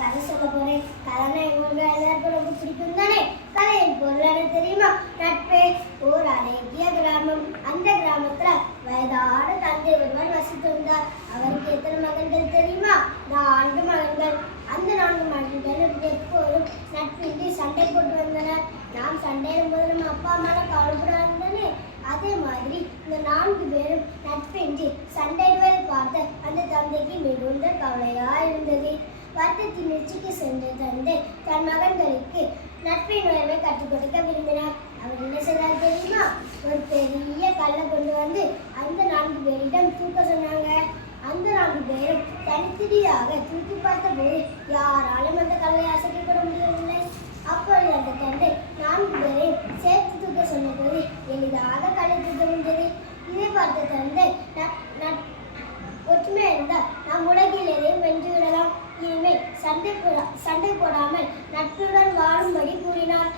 கதை சொல்ல போறேன். கதைனா உங்களுக்கு எல்லாருக்கும் ரொம்ப பிடிக்கும் தானே? கதையின் பொருள் என்ன தெரியுமா? நட்பே. ஓர் அழகிய கிராமம். அந்த கிராமத்துல வயதான தந்தை ஒருவர் வசித்து வந்தார். அவருக்கு எத்தனை மகன்கள் தெரியுமா? 4 மகன்கள். அந்த 4 மகன்களும் எப்போதும் நட்பின்றி சண்டை போட்டு வந்தனர். நாம் சண்டையிடும் போது நம்ம அப்பா அம்மாவை கவலைப்படாது தானே? அதே மாதிரி இந்த 4 பேரும் நட்பின்றி சண்டையிடுவதை பார்த்து அந்த தந்தைக்கு மிகுந்த கவலையா இருந்தது. வருத்தத்தின் உச்சிக்கு சென்ற தந்தை தன் மகன்களுக்கு நட்பின் உயர்வை கற்றுக் கொடுக்க விரும்பினார். அவர் என்ன செய்தார் தெரியுமா? ஒரு பெரிய கல்லை கொண்டு வந்து அந்த 4 பேரிடம் தூக்க சொன்னாங்க. அந்த 4 பேரும் தனித்தனியாக தூக்கி பார்த்த போது யாராலும் அந்த கல்லை அசைக்கப்பட முடியவில்லை. அப்பொழுது அந்த தந்தை 4 பேரையும் சேர்த்து தூக்க சொன்ன போது எளிதாக கல்லை தூக்க முடிந்தது. இதை பார்த்த தந்தை ஒற்றுமை இருந்தால் நாம் உலகில் எதையும் வென்று விடலாம். இனிமேல் சண்டை போடாமல் நட்புடன் வாழும்படி கூறினார்.